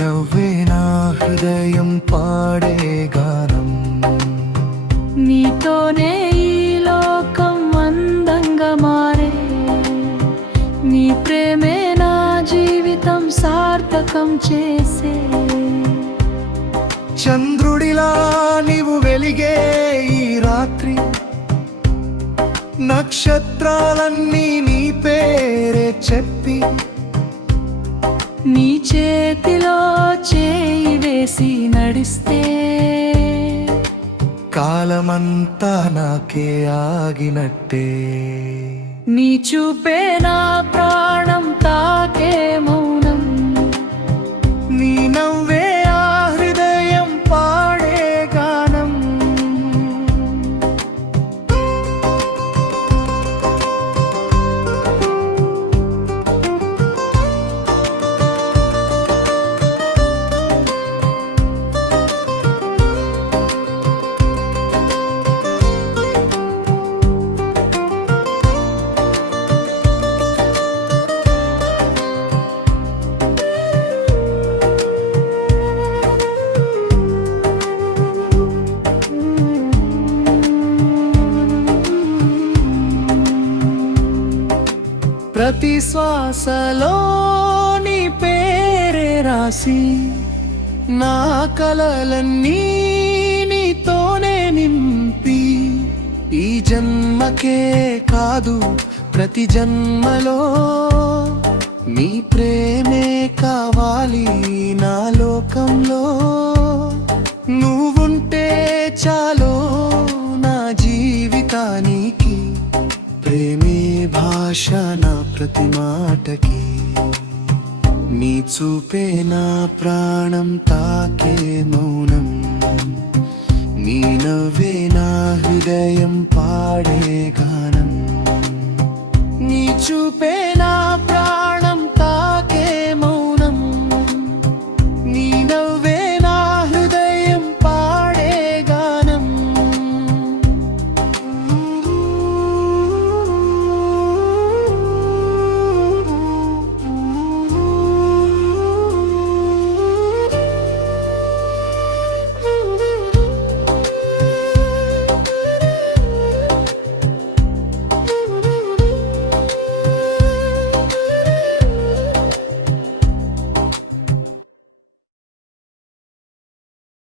నవ్వే నా హృదయం పాడే గానం. నీతోనే ఈ లోకం అందంగా మారే, నీ ప్రేమే నా జీవితం సార్థకం చేసే. చంద్రుడిలా నీవు వెలిగే ఈ రాత్రి, నక్షత్రాలన్నీ నీ పేరే చెప్పి, నీ చేతిలో చేయి వేసి నడిస్తే కాలమంతా నాకే ఆగినట్టే. నీ చూపే నా ప్రాణం తాకే మౌనం, నీ నవ్వే ఆ హృదయం పాడే గానం. ప్రతి శ్వాసలో నీ పేరే రాసి, నా కలలన్నీ నీతోనే నింపి, ఈ జన్మకే కాదు ప్రతి జన్మలో నీ ప్రేమే కావాలి నా లోకంలో. నువ్వుంటే చాలు నా జీవితానికి, ప్రేమే భాష నా ప్రతి మాటకి. నీ చూపే నా ప్రాణం తాకే మౌనం, నీ నవ్వే నా హృదయం పాడే గానం. నీ చూపే నా ప్రాణం